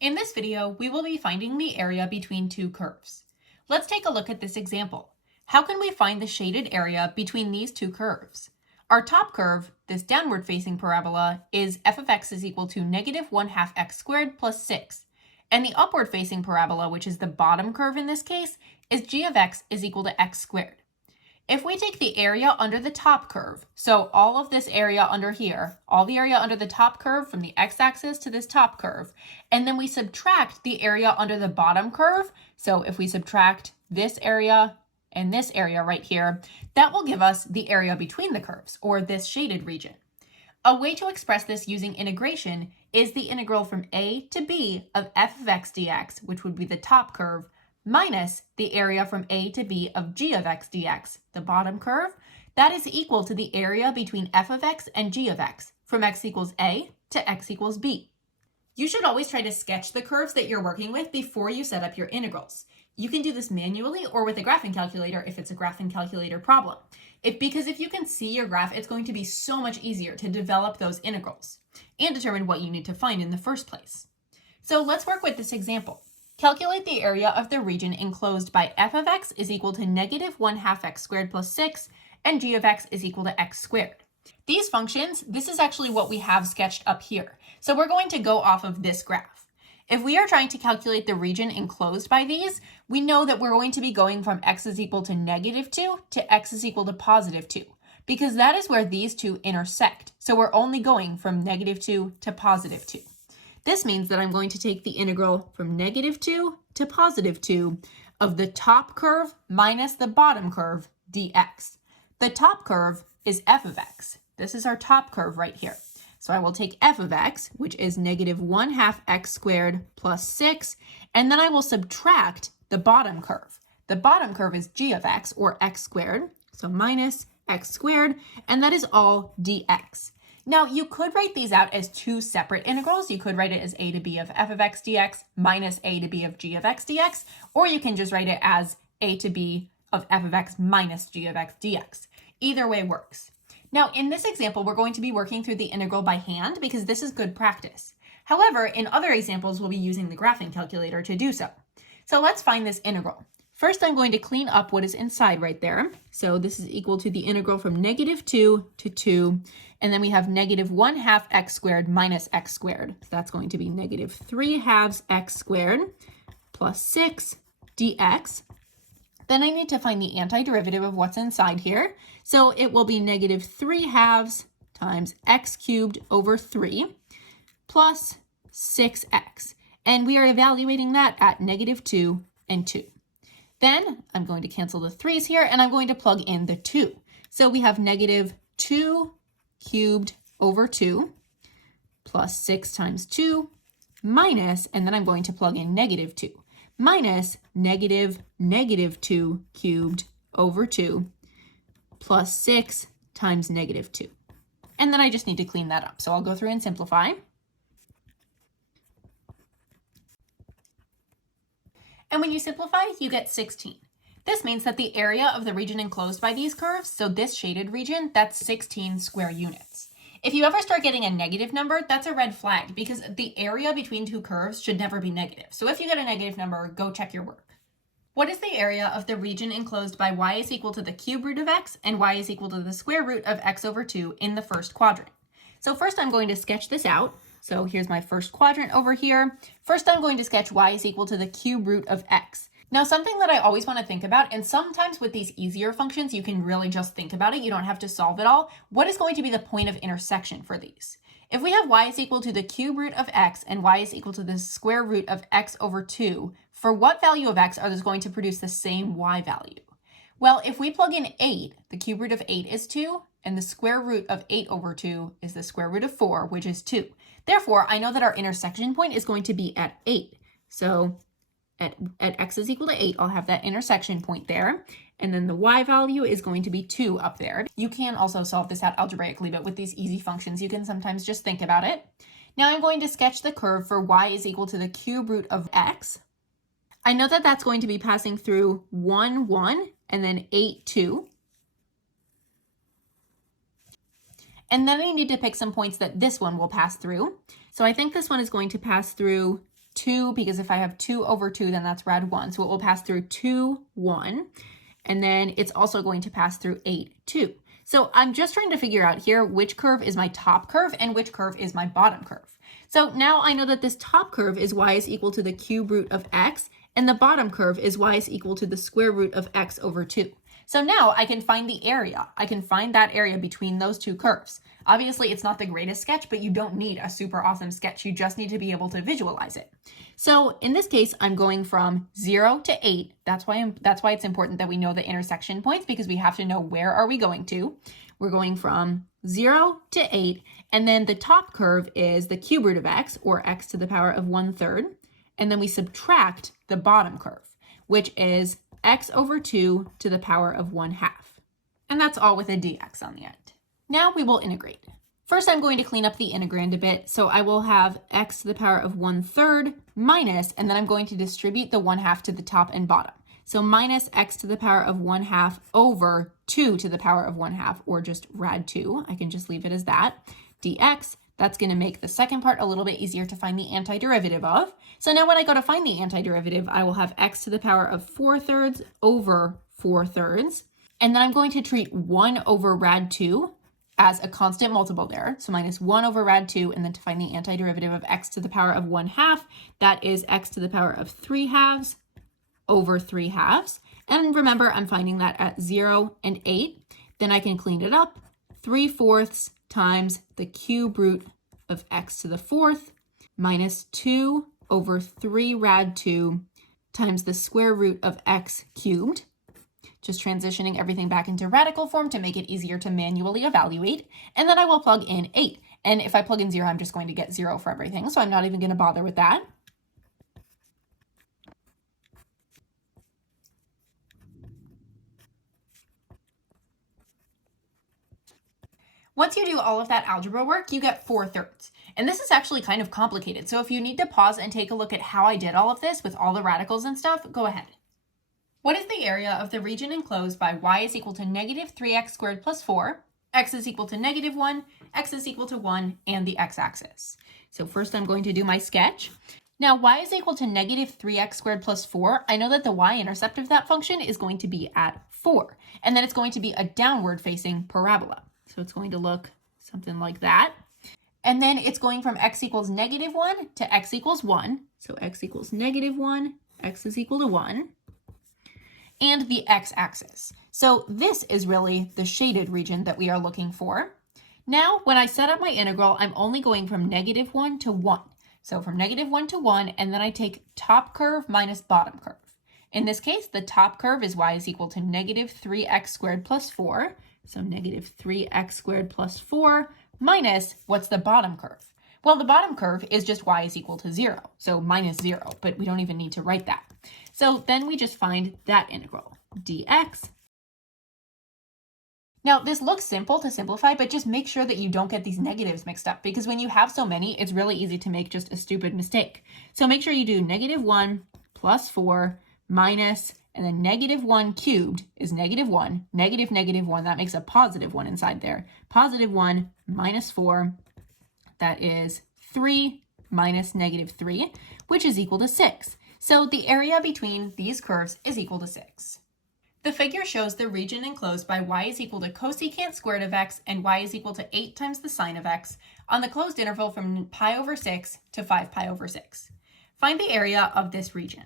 In this video, we will be finding the area between two curves. Let's take a look at this example. How can we find the shaded area between these two curves? Our top curve, this downward facing parabola, is f of x is equal to negative 1/2 x squared plus 6. And the upward facing parabola, which is the bottom curve in this case, is g of x is equal to x squared. If we take the area under the top curve, so all of this area under here, all the area under the top curve from the x-axis to this top curve, and then we subtract the area under the bottom curve, so if we subtract this area and this area right here, that will give us the area between the curves, or this shaded region. A way to express this using integration is the integral from a to b of f of x dx, which would be the top curve, minus the area from a to b of g of x dx, the bottom curve. That is equal to the area between f of x and g of x, from x equals a to x equals b. You should always try to sketch the curves that you're working with before you set up your integrals. You can do this manually or with a graphing calculator if it's a graphing calculator problem. Because if you can see your graph, it's going to be so much easier to develop those integrals and determine what you need to find in the first place. So let's work with this example. Calculate the area of the region enclosed by f of x is equal to negative 1/2 x squared plus 6, and g of x is equal to x squared. These functions, this is actually what we have sketched up here. So we're going to go off of this graph. If we are trying to calculate the region enclosed by these, we know that we're going to be going from x is equal to negative 2 to x is equal to positive 2, because that is where these two intersect. So we're only going from negative 2 to positive 2. This means that I'm going to take the integral from negative 2 to positive 2 of the top curve minus the bottom curve dx. The top curve is f of x. This is our top curve right here. So I will take f of x, which is negative 1/2 x squared plus 6, and then I will subtract the bottom curve. The bottom curve is g of x, or x squared, so minus x squared, and that is all dx. Now, you could write these out as two separate integrals. You could write it as a to b of f of x dx minus a to b of g of x dx, or you can just write it as a to b of f of x minus g of x dx. Either way works. Now, in this example, we're going to be working through the integral by hand because this is good practice. However, in other examples, we'll be using the graphing calculator to do so. So let's find this integral. First, I'm going to clean up what is inside right there. So this is equal to the integral from negative 2 to 2. And then we have negative 1/2 x squared minus x squared. So that's going to be negative 3/2 x squared plus 6 dx. Then I need to find the antiderivative of what's inside here. So it will be negative 3/2 times x cubed over 3 plus 6x. And we are evaluating that at negative 2 and 2. Then I'm going to cancel the 3's here, and I'm going to plug in the 2. So we have negative 2 cubed over 2 plus 6 times 2 minus, and then I'm going to plug in negative 2, minus negative 2 cubed over 2 plus 6 times negative 2. And then I just need to clean that up. So I'll go through and simplify. And when you simplify, you get 16. This means that the area of the region enclosed by these curves, so this shaded region, that's 16 square units. If you ever start getting a negative number, that's a red flag because the area between two curves should never be negative. So if you get a negative number, go check your work. What is the area of the region enclosed by y is equal to the cube root of x and y is equal to the square root of x over 2 in the first quadrant? So first I'm going to sketch this out. So here's my first quadrant over here. First, I'm going to sketch y is equal to the cube root of x. Now, something that I always want to think about, and sometimes with these easier functions, you can really just think about it. You don't have to solve it all. What is going to be the point of intersection for these? If we have y is equal to the cube root of x and y is equal to the square root of x over 2, for what value of x are those going to produce the same y value? Well, if we plug in 8, the cube root of 8 is 2, and the square root of 8 over 2 is the square root of 4, which is 2. Therefore, I know that our intersection point is going to be at 8. So at x is equal to 8, I'll have that intersection point there. And then the y value is going to be 2 up there. You can also solve this out algebraically, but with these easy functions, you can sometimes just think about it. Now I'm going to sketch the curve for y is equal to the cube root of x. I know that that's going to be passing through 1, 1, and then 8, 2. And then I need to pick some points that this one will pass through. So I think this one is going to pass through 2, because if I have 2 over 2, then that's rad 1. So it will pass through 2, 1. And then it's also going to pass through 8, 2. So I'm just trying to figure out here which curve is my top curve and which curve is my bottom curve. So now I know that this top curve is y is equal to the cube root of x, and the bottom curve is y is equal to the square root of x over 2. So now I can find the area. I can find that area between those two curves. Obviously, it's not the greatest sketch, but you don't need a super awesome sketch. You just need to be able to visualize it. So in this case, I'm going from 0 to 8. That's why it's important that we know the intersection points, because we have to know where are we going to. We're going from 0 to 8, and then the top curve is the cube root of x, or x to the power of 1/3, and then we subtract the bottom curve, which is x over 2 to the power of 1/2. And that's all with a dx on the end. Now we will integrate. First, I'm going to clean up the integrand a bit. So I will have x to the power of 1/3 minus, and then I'm going to distribute the 1/2 to the top and bottom. So minus x to the power of 1/2 over 2 to the power of 1/2, or just rad 2. I can just leave it as that. Dx, that's going to make the second part a little bit easier to find the antiderivative of. So now when I go to find the antiderivative, I will have x to the power of 4/3 over 4/3. And then I'm going to treat 1 over rad 2 as a constant multiple there. So minus 1 over rad 2, and then to find the antiderivative of x to the power of 1/2, that is x to the power of 3/2 over 3/2. And remember, I'm finding that at 0 and 8. Then I can clean it up. 3/4 times the cube root of x to the 4th minus 2 over 3 rad 2 times the square root of x cubed. Just transitioning everything back into radical form to make it easier to manually evaluate. And then I will plug in 8. And if I plug in 0, I'm just going to get 0 for everything. So I'm not even going to bother with that. Once you do all of that algebra work, you get 4/3. And this is actually kind of complicated. So if you need to pause and take a look at how I did all of this with all the radicals and stuff, go ahead. What is the area of the region enclosed by y is equal to negative 3x squared plus 4, x is equal to negative 1, x is equal to 1, and the x-axis? So first I'm going to do my sketch. Now y is equal to negative 3x squared plus 4. I know that the y-intercept of that function is going to be at 4, and then it's going to be a downward facing parabola. So it's going to look something like that. And then it's going from x equals negative 1 to x equals 1. So x equals negative 1, x is equal to 1. And the x-axis. So this is really the shaded region that we are looking for. Now, when I set up my integral, I'm only going from negative 1 to 1. So from negative 1 to 1, and then I take top curve minus bottom curve. In this case, the top curve is y is equal to negative 3x squared plus 4. So negative 3x squared plus 4 minus, what's the bottom curve? Well, the bottom curve is just y is equal to 0, so minus 0, but we don't even need to write that. So then we just find that integral, dx. Now, this looks simple to simplify, but just make sure that you don't get these negatives mixed up, because when you have so many, it's really easy to make just a stupid mistake. So make sure you do negative 1 plus 4 minus, and then negative 1 cubed is negative 1, negative negative 1, that makes a positive 1 inside there. Positive 1 minus 4, that is 3 minus negative 3, which is equal to 6. So the area between these curves is equal to 6. The figure shows the region enclosed by y is equal to cosecant squared of x and y is equal to 8 times the sine of x on the closed interval from pi over 6 to 5 pi over 6. Find the area of this region.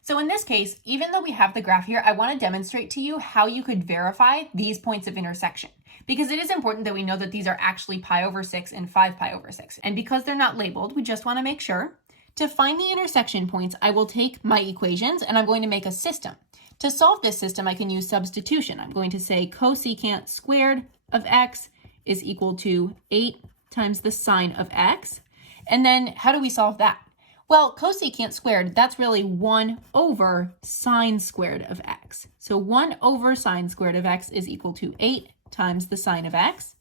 So in this case, even though we have the graph here, I want to demonstrate to you how you could verify these points of intersection, because it is important that we know that these are actually pi over 6 and 5 pi over 6. And because they're not labeled, we just want to make sure. To find the intersection points, I will take my equations and I'm going to make a system. To solve this system, I can use substitution. I'm going to say cosecant squared of x is equal to 8 times the sine of x. And then how do we solve that? Well, cosecant squared, that's really 1 over sine squared of x. So 1 over sine squared of x is equal to 8 times the sine of x.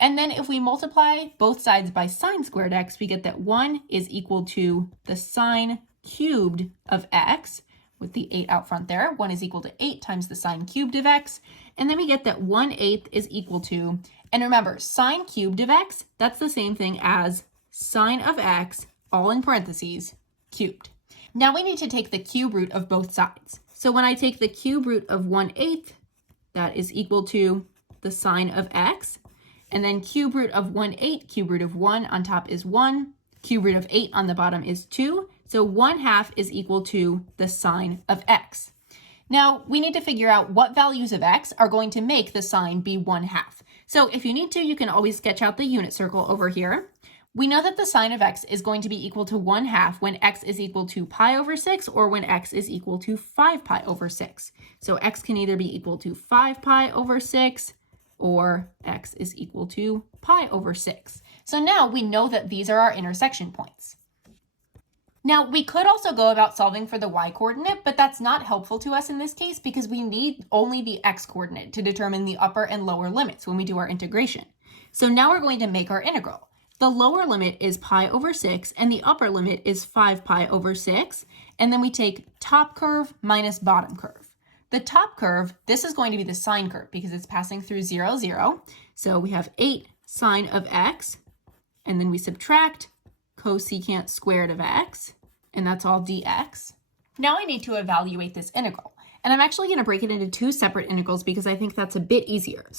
And then if we multiply both sides by sine squared x, we get that 1 is equal to the sine cubed of x, with the 8 out front there. 1 is equal to 8 times the sine cubed of x. And then we get that 1/8 is equal to, and remember, sine cubed of x, that's the same thing as sine of x, all in parentheses, cubed. Now we need to take the cube root of both sides. So when I take the cube root of 1/8, that is equal to the sine of x. And then cube root of 1/8, cube root of 1 on top is 1. Cube root of 8 on the bottom is 2. So 1/2 is equal to the sine of x. Now we need to figure out what values of x are going to make the sine be 1/2. So if you need to, you can always sketch out the unit circle over here. We know that the sine of x is going to be equal to 1/2 when x is equal to pi over 6 or when x is equal to 5 pi over 6. So x can either be equal to 5 pi over 6 or x is equal to pi over 6. So now we know that these are our intersection points. Now we could also go about solving for the y coordinate, but that's not helpful to us in this case because we need only the x coordinate to determine the upper and lower limits when we do our integration. So now we're going to make our integral. The lower limit is pi over 6 and the upper limit is 5 pi over 6. And then we take top curve minus bottom curve. The top curve, this is going to be the sine curve because it's passing through 0, 0. So we have 8 sine of x, and then we subtract cosecant squared of x, and that's all dx. Now I need to evaluate this integral. And I'm actually going to break it into two separate integrals because I think that's a bit easier.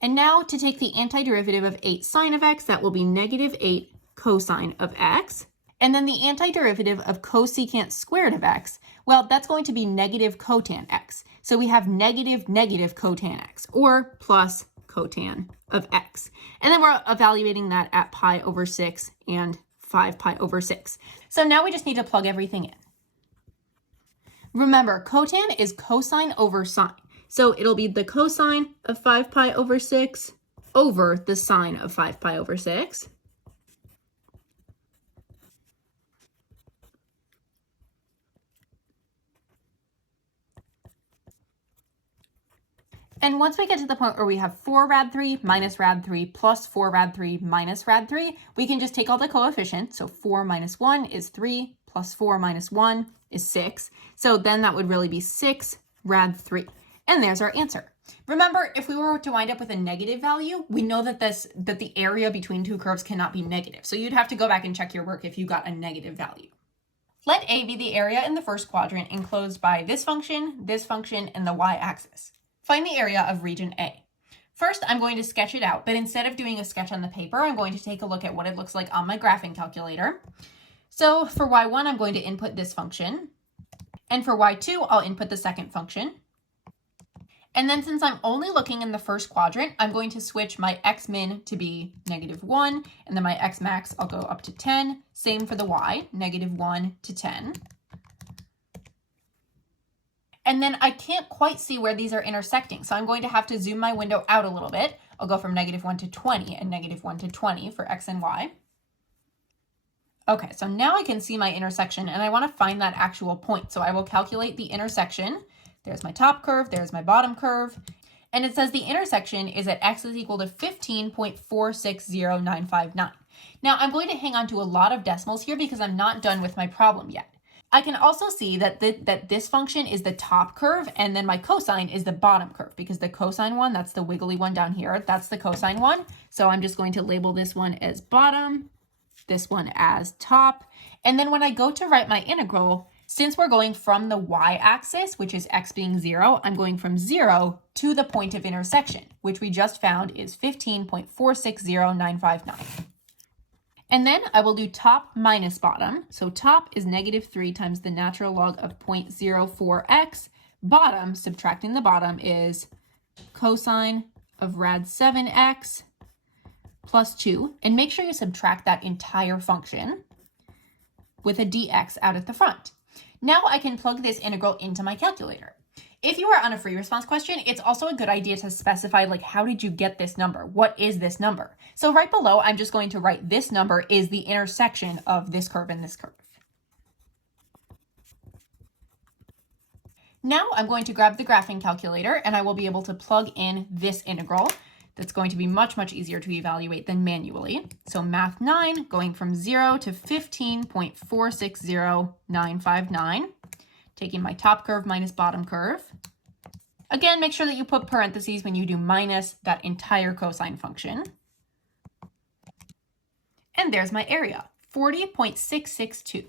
And now to take the antiderivative of 8 sine of x, that will be negative 8 cosine of x. And then the antiderivative of cosecant squared of x, well, that's going to be negative cotan x. So we have negative cotan x, or plus cotan of x. And then we're evaluating that at pi over 6 and 5 pi over 6. So now we just need to plug everything in. Remember, cotan is cosine over sine. So it'll be the cosine of 5 pi over 6 over the sine of 5 pi over 6. And once we get to the point where we have 4 rad 3 minus rad 3 plus 4 rad 3 minus rad 3, we can just take all the coefficients. So 4 minus 1 is 3, plus 4 minus 1 is 6. So then that would really be 6 rad 3. And there's our answer. Remember, if we were to wind up with a negative value, we know that the area between two curves cannot be negative. So you'd have to go back and check your work if you got a negative value. Let A be the area in the first quadrant enclosed by this function, and the y-axis. Find the area of region A. First, I'm going to sketch it out, but instead of doing a sketch on the paper, I'm going to take a look at what it looks like on my graphing calculator. So for y1, I'm going to input this function. And for y2, I'll input the second function. And then since I'm only looking in the first quadrant, I'm going to switch my x min to be -1, and then my x max, I'll go up to 10. Same for the y, -1 to 10. And then I can't quite see where these are intersecting, so I'm going to have to zoom my window out a little bit. I'll go from -1 to 20 and -1 to 20 for x and y. Okay, so now I can see my intersection, and I want to find that actual point. So I will calculate the intersection. There's my top curve, there's my bottom curve, and it says the intersection is at x is equal to 15.460959. Now I'm going to hang on to a lot of decimals here because I'm not done with my problem yet. I can also see that this function is the top curve, and then my cosine is the bottom curve, because the cosine one, that's the wiggly one down here, that's the cosine one. So I'm just going to label this one as bottom, this one as top. And then when I go to write my integral, since we're going from the y-axis, which is x being 0, I'm going from 0 to the point of intersection, which we just found is 15.460959. And then I will do top minus bottom. So top is -3 times the natural log of 0.04x. Bottom, subtracting the bottom, is cosine of rad 7x plus 2. And make sure you subtract that entire function with a dx out at the front. Now I can plug this integral into my calculator. If you are on a free response question, it's also a good idea to specify, like, how did you get this number? What is this number? So right below, I'm just going to write this number is the intersection of this curve and this curve. Now I'm going to grab the graphing calculator, and I will be able to plug in this integral. That's going to be much, much easier to evaluate than manually. So math 9, going from 0 to 15.460959. Taking my top curve minus bottom curve. Again, make sure that you put parentheses when you do minus that entire cosine function. And there's my area, 40.662.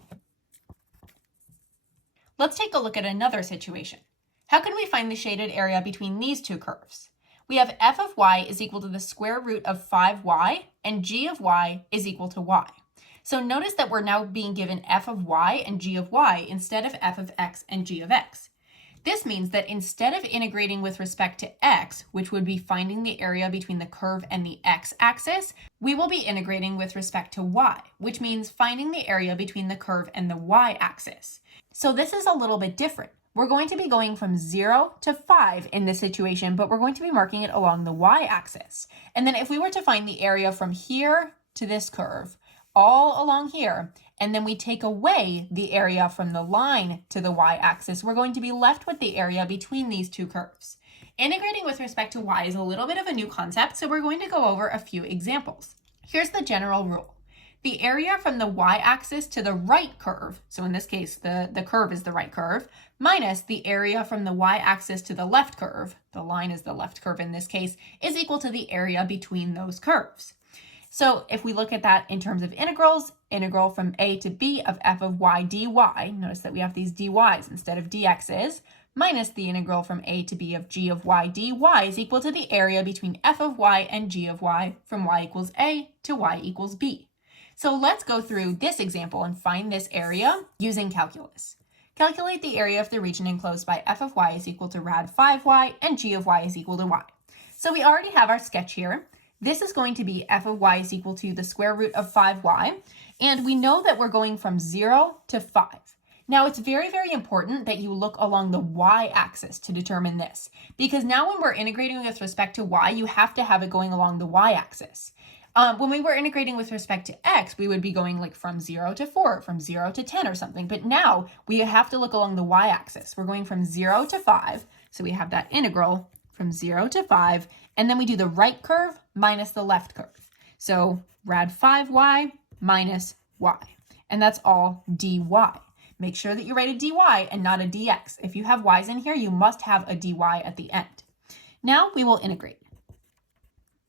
Let's take a look at another situation. How can we find the shaded area between these two curves? We have f of y is equal to the square root of 5y, and g of y is equal to y. So notice that we're now being given f of y and g of y instead of f of x and g of x. This means that instead of integrating with respect to x, which would be finding the area between the curve and the x-axis, we will be integrating with respect to y, which means finding the area between the curve and the y-axis. So this is a little bit different. We're going to be going from 0 to 5 in this situation, but we're going to be marking it along the y-axis. And then if we were to find the area from here to this curve, all along here, and then we take away the area from the line to the y-axis, we're going to be left with the area between these two curves. Integrating with respect to y is a little bit of a new concept, so we're going to go over a few examples. Here's the general rule. The area from the y-axis to the right curve, so in this case, the curve is the right curve, minus the area from the y-axis to the left curve, the line is the left curve in this case, is equal to the area between those curves. So if we look at that in terms of integrals, integral from a to b of f of y dy, notice that we have these dy's instead of dx's, minus the integral from a to b of g of y dy is equal to the area between f of y and g of y from y equals a to y equals b. So let's go through this example and find this area using calculus. Calculate the area of the region enclosed by f of y is equal to rad 5y and g of y is equal to y. So we already have our sketch here. This is going to be f of y is equal to the square root of 5y, and we know that we're going from 0 to 5. Now it's very, very important that you look along the y-axis to determine this, because now when we're integrating with respect to y, you have to have it going along the y-axis. When we were integrating with respect to x, we would be going like from 0 to 4, from 0 to 10 or something, but now we have to look along the y-axis. We're going from 0 to 5, so we have that integral from 0 to 5, and then we do the right curve minus the left curve. So rad 5y minus y, and that's all dy. Make sure that you write a dy and not a dx. If you have y's in here, you must have a dy at the end. Now we will integrate.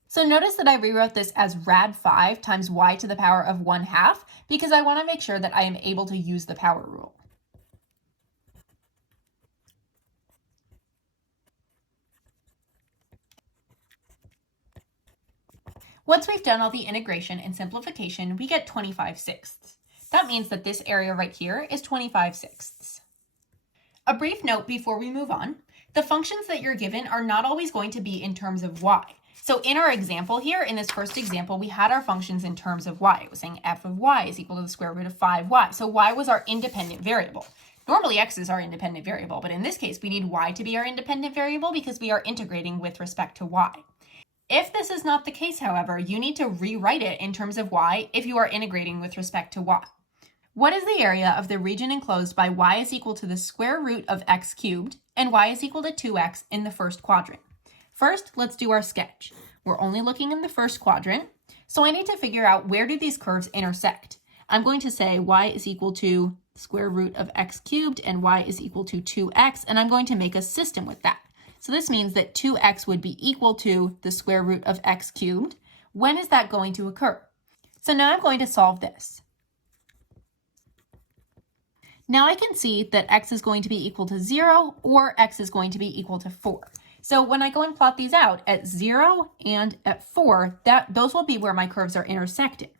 So notice that I rewrote this as rad 5 times y to the power of 1/2 because I want to make sure that I am able to use the power rule. Once we've done all the integration and simplification, we get 25/6. That means that this area right here is 25/6. A brief note before we move on, the functions that you're given are not always going to be in terms of y. So in our example here, in this first example, we had our functions in terms of y. It was saying f of y is equal to the square root of 5y. So y was our independent variable. Normally x is our independent variable, but in this case, we need y to be our independent variable because we are integrating with respect to y. If this is not the case, however, you need to rewrite it in terms of y if you are integrating with respect to y. What is the area of the region enclosed by y is equal to the square root of x cubed and y is equal to 2x in the first quadrant? First, let's do our sketch. We're only looking in the first quadrant, so I need to figure out where do these curves intersect. I'm going to say y is equal to the square root of x cubed and y is equal to 2x, and I'm going to make a system with that. So this means that 2x would be equal to the square root of x cubed. When is that going to occur? So now I'm going to solve this. Now I can see that x is going to be equal to 0 or x is going to be equal to 4. So when I go and plot these out at 0 and at 4, those will be where my curves are intersecting.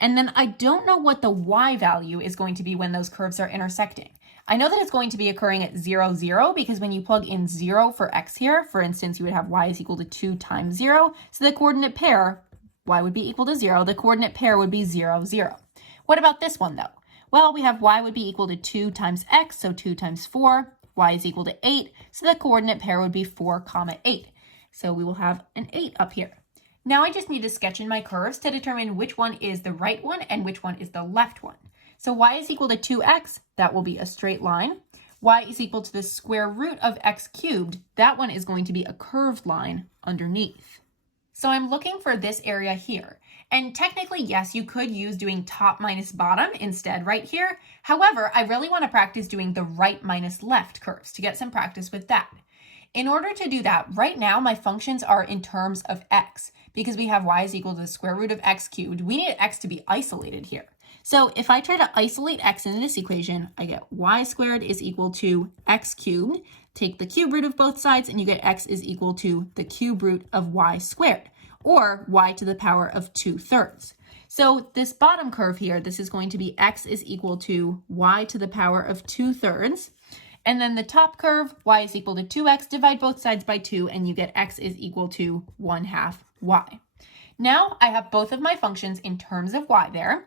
And then I don't know what the y value is going to be when those curves are intersecting. I know that it's going to be occurring at 0, 0, because when you plug in 0 for x here, for instance, you would have y is equal to 2 times 0. So the coordinate pair, y would be equal to 0. The coordinate pair would be 0, 0. What about this one, though? Well, we have y would be equal to 2 times x, so 2 times 4. Y is equal to 8, so the coordinate pair would be 4, 8. So we will have an 8 up here. Now I just need to sketch in my curves to determine which one is the right one and which one is the left one. So y is equal to 2x, that will be a straight line. Y is equal to the square root of x cubed, that one is going to be a curved line underneath. So I'm looking for this area here. And technically, yes, you could use doing top minus bottom instead right here. However, I really want to practice doing the right minus left curves to get some practice with that. In order to do that, right now my functions are in terms of x because we have y is equal to the square root of x cubed. We need x to be isolated here. So if I try to isolate x in this equation, I get y squared is equal to x cubed. Take the cube root of both sides and you get x is equal to the cube root of y squared, or y to the power of 2/3. So this bottom curve here, this is going to be x is equal to y to the power of 2/3. And then the top curve, y is equal to 2x, divide both sides by 2, and you get x is equal to 1/2 y. Now I have both of my functions in terms of y there.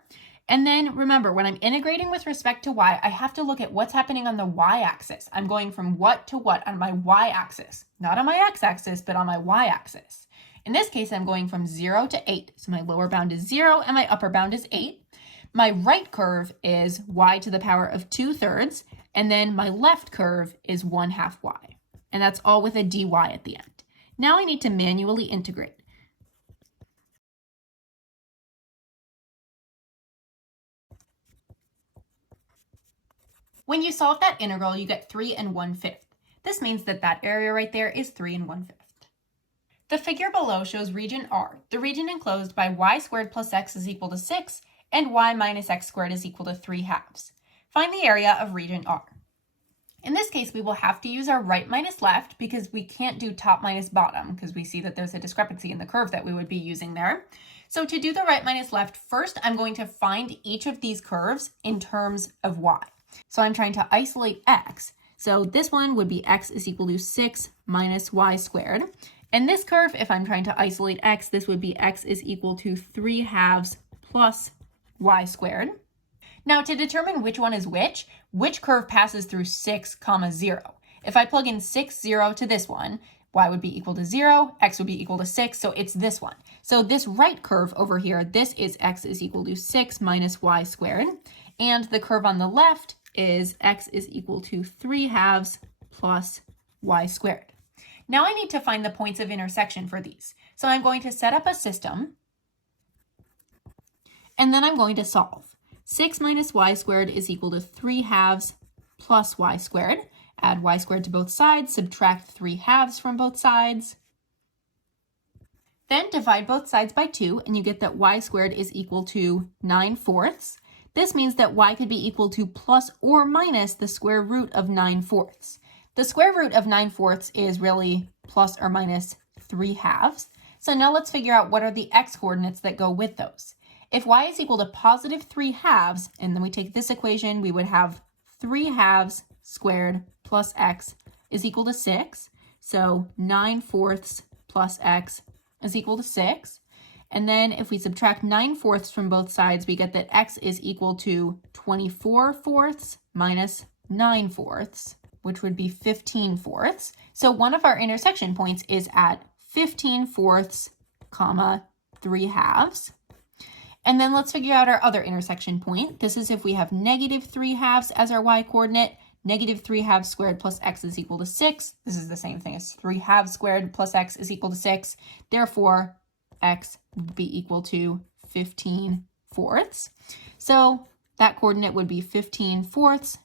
And then remember, when I'm integrating with respect to y, I have to look at what's happening on the y-axis. I'm going from what to what on my y-axis, not on my x-axis, but on my y-axis. In this case, I'm going from 0 to 8. So my lower bound is 0 and my upper bound is 8. My right curve is y to the power of 2/3, and then my left curve is 1/2 y. And that's all with a dy at the end. Now I need to manually integrate. When you solve that integral, you get 3 1/5. This means that that area right there is 3 1/5. The figure below shows region R, the region enclosed by y squared plus x is equal to 6 and y minus x squared is equal to 3/2. Find the area of region R. In this case, we will have to use our right minus left because we can't do top minus bottom because we see that there's a discrepancy in the curve that we would be using there. So to do the right minus left, first I'm going to find each of these curves in terms of y. So I'm trying to isolate x. So this one would be x is equal to 6 minus y squared. And this curve, if I'm trying to isolate x, this would be x is equal to 3/2 plus y squared. Now to determine which one is which curve passes through 6, 0? If I plug in 6, 0 to this one, y would be equal to 0, x would be equal to 6, so it's this one. So this right curve over here, this is x is equal to 6 minus y squared. And the curve on the left is x is equal to 3/2 plus y squared. Now I need to find the points of intersection for these. So I'm going to set up a system, and then I'm going to solve. 6 minus y squared is equal to 3/2 plus y squared. Add y squared to both sides, subtract 3/2 from both sides. Then divide both sides by 2, and you get that y squared is equal to 9/4. This means that y could be equal to plus or minus the square root of 9/4. The square root of 9/4 is really plus or minus 3/2. So now let's figure out what are the x coordinates that go with those. If y is equal to positive 3/2, and then we take this equation, we would have 3/2 squared plus x is equal to 6. So 9/4 plus x is equal to 6. And then if we subtract 9/4 from both sides, we get that x is equal to 24/4 minus 9/4, which would be 15/4. So one of our intersection points is at 15/4, 3/2. And then let's figure out our other intersection point. This is if we have negative 3/2 as our y coordinate. Negative 3/2 squared plus x is equal to 6. This is the same thing as 3/2 squared plus x is equal to 6. Therefore, x would be equal to 15/4. So that coordinate would be 15/4,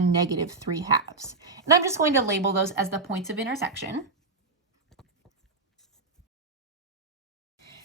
negative 3/2. And I'm just going to label those as the points of intersection.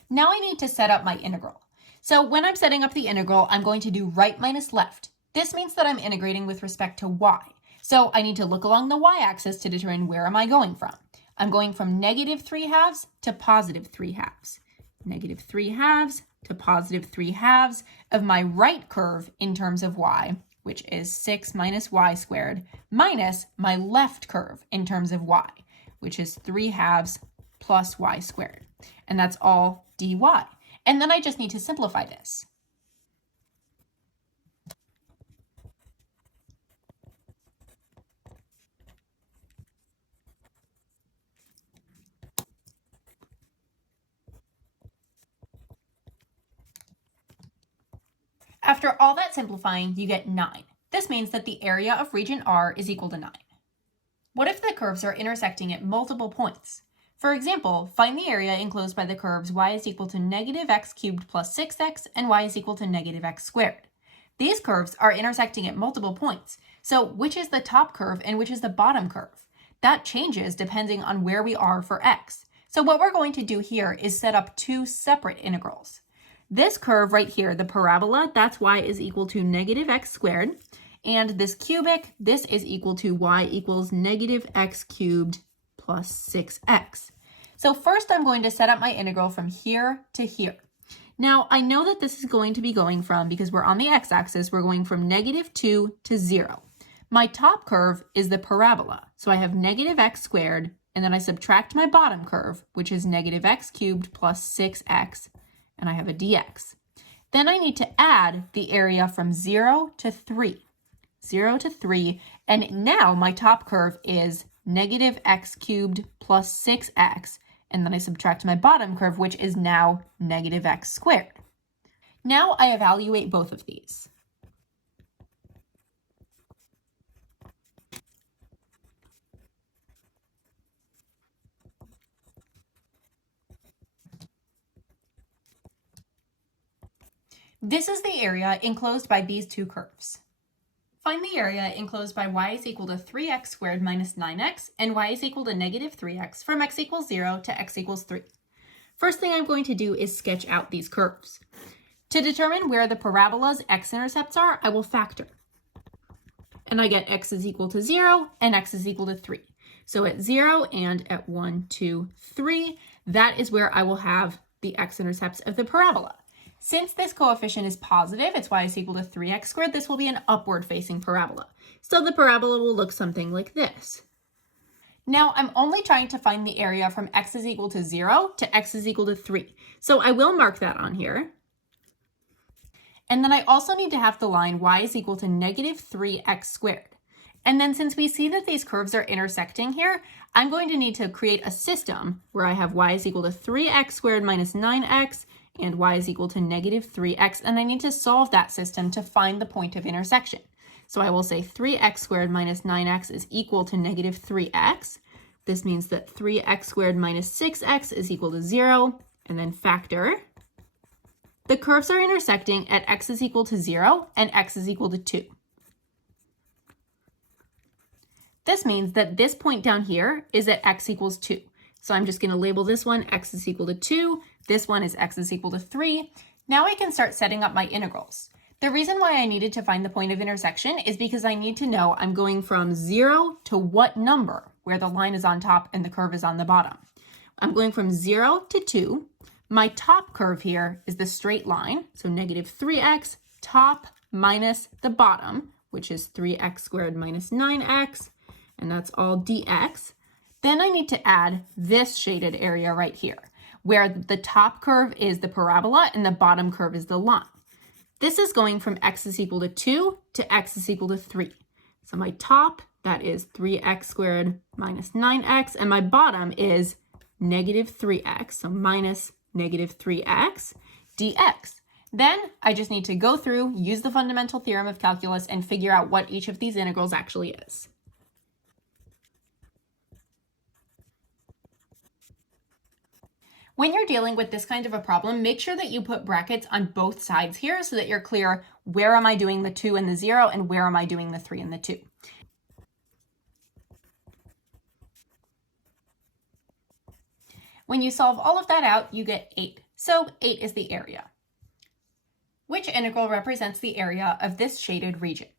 Now I need to set up my integral. So when I'm setting up the integral, I'm going to do right minus left. This means that I'm integrating with respect to y. So I need to look along the y-axis to determine where am I going from. I'm going from negative 3/2 to positive 3/2. Negative 3/2 to positive 3/2 of my right curve in terms of y, which is 6 minus y squared, minus my left curve in terms of y, which is 3/2 plus y squared. And that's all dy. And then I just need to simplify this. After all that simplifying, you get 9. This means that the area of region R is equal to 9. What if the curves are intersecting at multiple points? For example, find the area enclosed by the curves y is equal to negative x cubed plus 6x and y is equal to negative x squared. These curves are intersecting at multiple points, so which is the top curve and which is the bottom curve? That changes depending on where we are for x. So what we're going to do here is set up two separate integrals. This curve right here, the parabola, that's y is equal to negative x squared. And this cubic, this is equal to y equals negative x cubed plus 6x. So first I'm going to set up my integral from here to here. Now I know that this is going to be going from, because we're on the x-axis, we're going from -2 to 0. My top curve is the parabola, so I have negative x squared, and then I subtract my bottom curve, which is negative x cubed plus 6x, and I have a dx. Then I need to add the area from 0 to 3. 0 to 3, and now my top curve is negative x cubed plus 6x, and then I subtract my bottom curve, which is now negative x squared. Now I evaluate both of these. This is the area enclosed by these two curves. Find the area enclosed by y is equal to 3x squared minus 9x and y is equal to negative 3x from x equals 0 to x equals 3. First thing I'm going to do is sketch out these curves. To determine where the parabola's x-intercepts are, I will factor. And I get x is equal to 0 and x is equal to 3. So at 0 and at 1, 2, 3, that is where I will have the x-intercepts of the parabola. Since this coefficient is positive, it's y is equal to 3x squared, this will be an upward-facing parabola. So the parabola will look something like this. Now I'm only trying to find the area from x is equal to 0 to x is equal to 3. So I will mark that on here. And then I also need to have the line y is equal to negative 3x squared. And then since we see that these curves are intersecting here, I'm going to need to create a system where I have y is equal to 3x squared minus 9x and y is equal to negative 3x, and I need to solve that system to find the point of intersection. So I will say 3x squared minus 9x is equal to negative 3x. This means that 3x squared minus 6x is equal to 0, and then factor. The curves are intersecting at x is equal to 0 and x is equal to 2. This means that this point down here is at x equals 2. So I'm just going to label this one x is equal to 2. This one is x is equal to 3. Now I can start setting up my integrals. The reason why I needed to find the point of intersection is because I need to know I'm going from 0 to what number, where the line is on top and the curve is on the bottom. I'm going from 0 to 2. My top curve here is the straight line, so negative 3x, top minus the bottom, which is 3x squared minus 9x, and that's all dx. Then I need to add this shaded area right here, where the top curve is the parabola and the bottom curve is the line. This is going from x is equal to 2 to x is equal to 3. So my top, that is 3x squared minus 9x, and my bottom is negative 3x, so minus negative 3x dx. Then I just need to go through, use the fundamental theorem of calculus, and figure out what each of these integrals actually is. When you're dealing with this kind of a problem, make sure that you put brackets on both sides here so that you're clear where am I doing the 2 and the 0 and where am I doing the 3 and the 2. When you solve all of that out, you get 8. So 8 is the area. Which integral represents the area of this shaded region?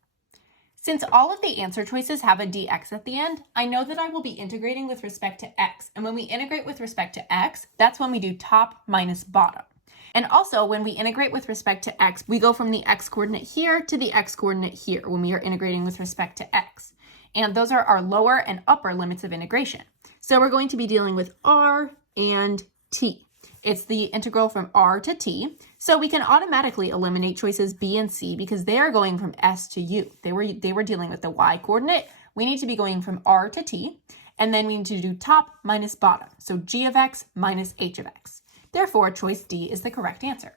Since all of the answer choices have a dx at the end, I know that I will be integrating with respect to x. And when we integrate with respect to x, that's when we do top minus bottom. And also when we integrate with respect to x, we go from the x coordinate here to the x coordinate here when we are integrating with respect to x. And those are our lower and upper limits of integration. So we're going to be dealing with r and t. It's the integral from r to t. So we can automatically eliminate choices b and c because they are going from s to u. They were dealing with the y coordinate. We need to be going from r to t, and then we need to do top minus bottom. So g of x minus h of x. Therefore, choice D is the correct answer.